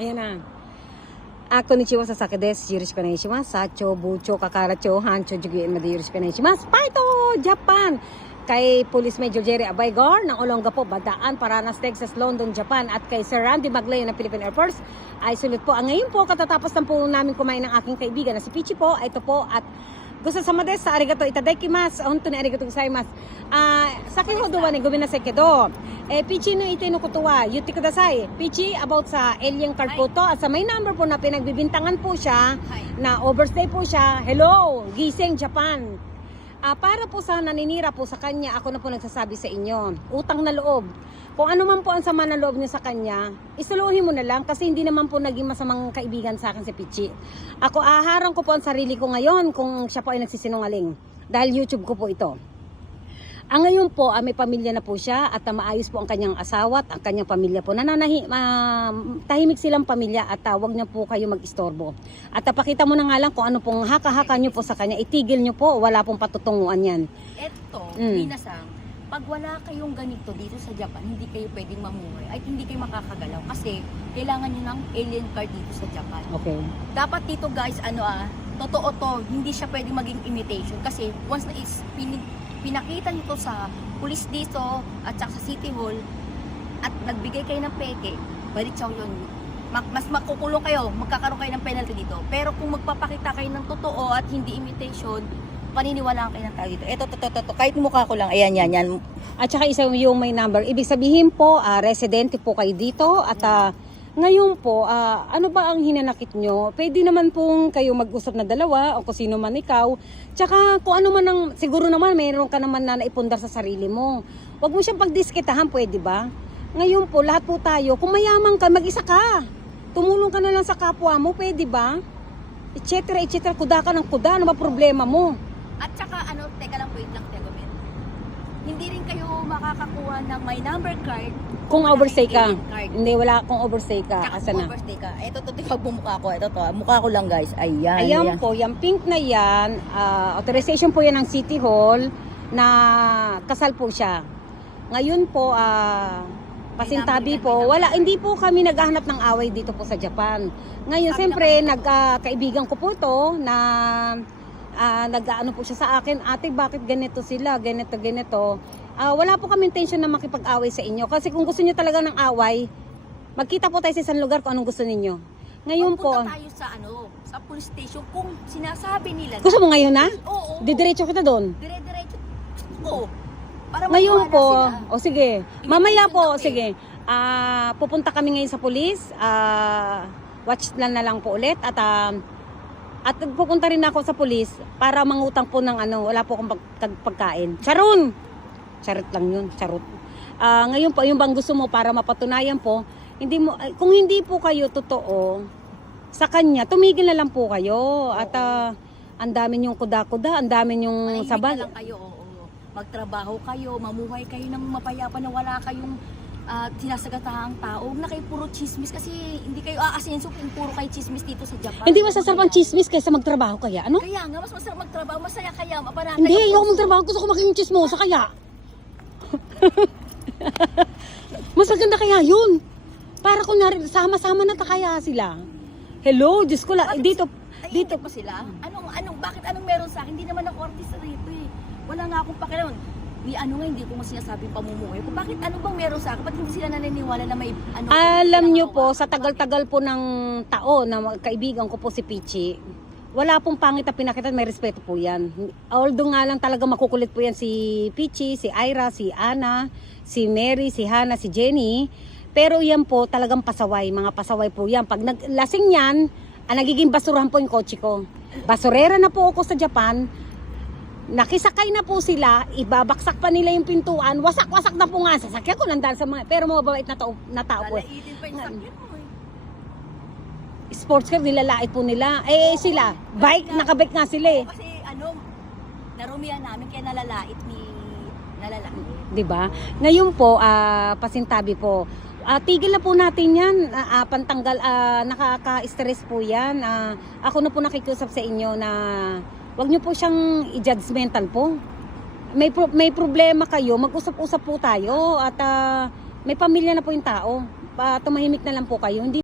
Ayan na. Konnichiwa Sasaki desu. Yoroshiku onegaishimasu. Sacho, bucho, kakaracho, hancho, jugi, madi yoroshiku onegaishimasu. Paito! Japan! Kay Police Major Jerry Abaygar ng Olongapo, Badaan, Paranas, Texas, London, Japan at kay Sir Randy Maglayo ng Philippine Air Force ay sulit po. Ngayon po, katatapos ng po namin kumain ng aking kaibigan na si Pichi po, ito po at gusto sa mades sa arigato itadaikimasu, honto ni arigato gozaimasu. Saki ho doon ni gumina sekedo. Pichi no ite no kutuwa, yutti kudasai. Pichi about sa alien card po to at sa may number po na pinagbibintangan po siya na overstay po siya. Hello, gising Japan. Para po sa naninira po sa kanya, ako na po nagsasabi sa inyo, utang na loob. Kung ano man po ang sama na loob niya sa kanya, isuluhin mo na lang kasi hindi naman po naging masamang kaibigan sa akin si Pichi. Ako aharang ko po ang sarili ko ngayon kung siya po ay nagsisinungaling. Dahil YouTube ko po ito. Ngayon po, may pamilya na po siya at maayos po ang kanyang asawa at ang kanyang pamilya po. Tahimik silang pamilya at wag niyo po kayo mag-istorbo. At pakita mo na nga lang kung ano pong haka-haka niyo po sa kanya. Itigil niyo po, wala pong patutunguan yan. Eto, minasang, pag wala kayong ganito dito sa Japan, hindi kayo pwedeng mamuhay. Ay, hindi kayo makakagalaw kasi kailangan niyo ng alien card dito sa Japan. Okay. Dapat dito guys, totoo to, hindi siya pwedeng maging imitation kasi once na is pinakita nyo to sa police dito at saka sa City Hall at nagbigay kayo ng peke, balitsaw yun. Mas makukulong kayo, magkakaroon kayo ng penalty dito. Pero kung magpapakita kayo ng totoo at hindi imitation, paniniwalaan kayo ng tao dito. Eto, kahit mukha ko lang, ayan, yan. At saka isa yung may number. Ibig sabihin po, residente po kayo dito at ngayon po, ano ba ang hinanakit nyo? Pwede naman pong kayo mag-usap na dalawa o kung sino man ikaw. Tsaka kung ano man ang, siguro naman mayroon ka naman na naipundar sa sarili mo. Huwag mo siyang pagdiskitahan, pwede ba? Ngayon po, lahat po tayo, kung mayaman ka, mag-isa ka. Tumulong ka na lang sa kapwa mo, pwede ba? Etcetera, etcetera, kuda ka ng kuda, ano ba problema mo? At saka, teka lang, wait lang, Tegomet. Hindi rin kayo makakakuha ng my number card Kung overstay ka. Hindi, wala akong overstay ka. tsaka Asa kung na? overstay ka. Ito, pag bumukha ko. Ito, mukha ko lang guys. Ayan. Ayan po, yung pink na yan, authorization po yan ng City Hall na kasal po siya. Ngayon po, pasintabi po, hindi po kami naghahanap ng away dito po sa Japan. Ngayon, siyempre, nagkaibigan ko po ito na nag-ano po siya sa akin, ate, bakit ganito sila, ganito. Wala po kami intention na makipag-away sa inyo. Kasi kung gusto niyo talaga ng away, magkita po tayo sa isang lugar kung anong gusto ninyo. Ngayon po, magpunta tayo sa police station kung sinasabi nila. gusto mo ngayon na? Oo. Didiretso kita doon. Dire-diretso. Oo. Para Ngayon po, sila. o sige, mamaya po, Imitation sige, pupunta kami ngayon sa police, watch lang na lang po ulit, at pupunta rin ako sa police para mangutang po ng wala po akong pagkain. Charot lang yun, charot. Ngayon po, yung bang gusto mo para mapatunayan po, kung hindi po kayo totoo sa kanya, tumigil na lang po kayo. At ang dami yung kuda-kuda, ang dami yung sabag. Lang kayo, oo. Magtrabaho kayo, mamuhay kayo ng mapayapa na wala kayong sinasagataang tao. Huwag na kayo puro chismis kasi hindi kayo aasenso kung puro kayo chismis dito sa Japan. Hindi masasarap ang chismis kaysa magtrabaho kaya, ano? Kaya nga, mas masarap magtrabaho, masaya kaya. Hindi, ayoko magtrabaho, gusto ko maging chismosa kaya. Mas maganda kaya yun. Para kunyari, sama-sama na kaya sila. Hello, Diyos ko, dito pa sila? Anong meron sa akin? Hindi naman ako artista rito eh. Wala nga akong pakialam. Hindi ko sinasabi pamumuhay ko. Bakit ano bang meron sa akin? Ba't hindi sila naniniwala na may Alam nyo po, sa tagal-tagal po ng taon na kaibigan ko po si Pichi, wala pong pangit na pinakita, may respeto po yan. Although nga lang talaga makukulit po yan si Pichi, si Ira, si Ana, si Mary, si Hannah, si Jenny. Pero yan po talagang pasaway, mga pasaway po yan. Pag naglasing yan, nagiging basurahan po yung kotse ko. Basurera na po ako sa Japan. Nakisakay na po sila, ibabaksak pa nila yung pintuan, wasak-wasak na po nga sasakyan ko nandaan sa mga, pero mababait na tao po. Lalaitin pa yung sakyan mo eh. Sports car, nilalait po nila. Sila, nakabike nga sila eh. Kasi narumihan namin kaya nalalait. 'Di ba? Ngayon po, pasintabi po. Tigil na po natin 'yan. Pantanggal, nakaka-stress po 'yan. Ako na po nakikiusap sa inyo na wag niyo po siyang i-judgmental po. May problema kayo, mag-usap-usap po tayo at may pamilya na po yung tao. Tumahimik na lang po kayo. Hindi